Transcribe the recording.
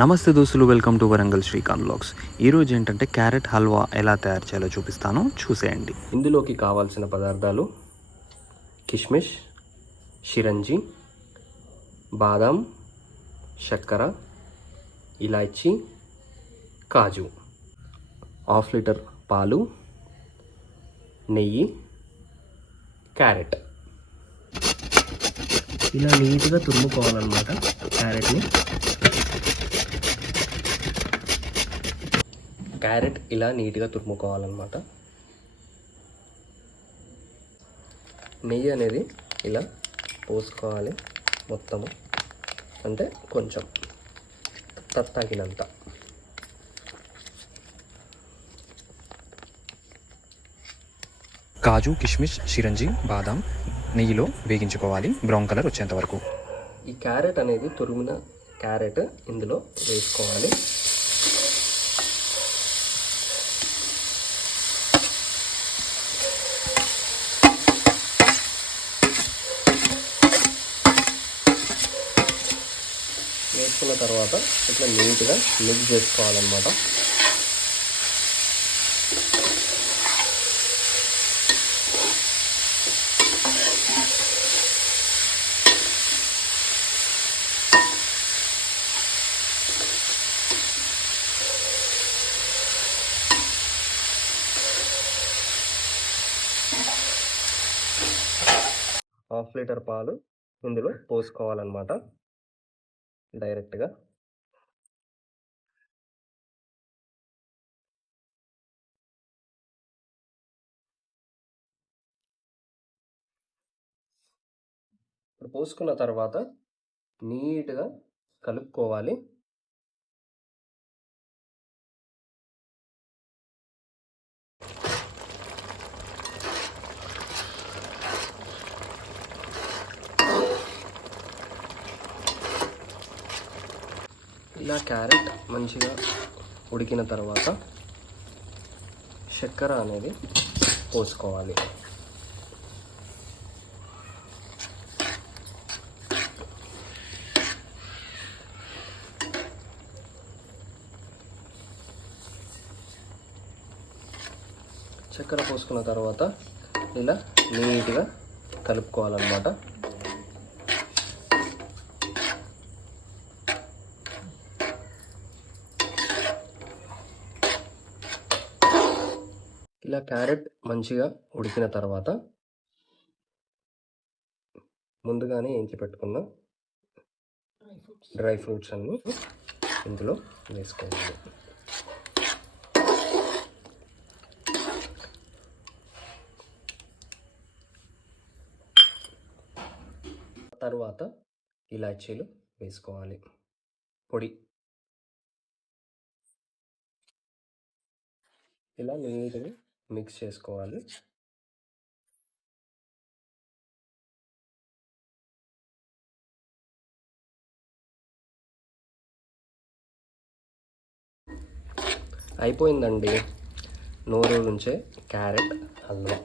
నమస్తే దోస్తులు, welcome to Warangal Srikanth vlogs. ఈరోజు ఏంటంటే క్యారెట్ హల్వా ఎలా తయారు చేయాలో చూపిస్తాను, చూసేయండి. ఇందులోకి కావాల్సిన పదార్థాలు కిష్మిష్, షిరంజి, బాదం, చక్కెర, ఇలాచీ, కాజు, హాఫ్ లీటర్ పాలు, నెయ్యి, క్యారెట్. ఇలా నీట్గా తురుముకోవాలన్నమాట క్యారెట్ని. క్యారెట్ ఇలా నీట్గా తురుముకోవాలన్నమాట. నెయ్యి అనేది ఇలా పోసుకోవాలి మొత్తము, అంటే కొంచెం తగినంత. కాజు, కిష్మిష్, షిరంజి, బాదం నెయ్యిలో వేగించుకోవాలి బ్రౌన్ కలర్ వచ్చేంత వరకు. ఈ క్యారెట్ అనేది తురిమిన క్యారెట్ ఇందులో వేసుకోవాలి. వేసుకున్న తర్వాత ఇట్లా నీట్గా మిక్స్ చేసుకోవాలన్నమాట. హాఫ్ లీటర్ పాలు ఇందులో పోసుకోవాలన్నమాట డైరెక్ట్గా. ఇప్పుడు పోసుకున్న తర్వాత నీట్గా కలుపుకోవాలి. ఇలా క్యారెట్ మంచిగా ఉడికిన తర్వాత చక్కెర అనేది పోసుకోవాలి. చక్కెర పోసుకున్న తర్వాత ఇలా నీట్గా కలుపుకోవాలన్నమాట. ఇలా క్యారెట్ మంచిగా ఉడికిన తర్వాత ముందుగానే ఏంచి పెట్టుకున్న డ్రై ఫ్రూట్స్ అన్నీ ఇందులో వేసుకోవాలి. తర్వాత ఇలాచీలు వేసుకోవాలి, పొడి. ఇలా నీట్గా మిక్స్ చేసుకోవాలి. అయిపోయిందండి నోరు నుంచే క్యారెట్ హల్వా.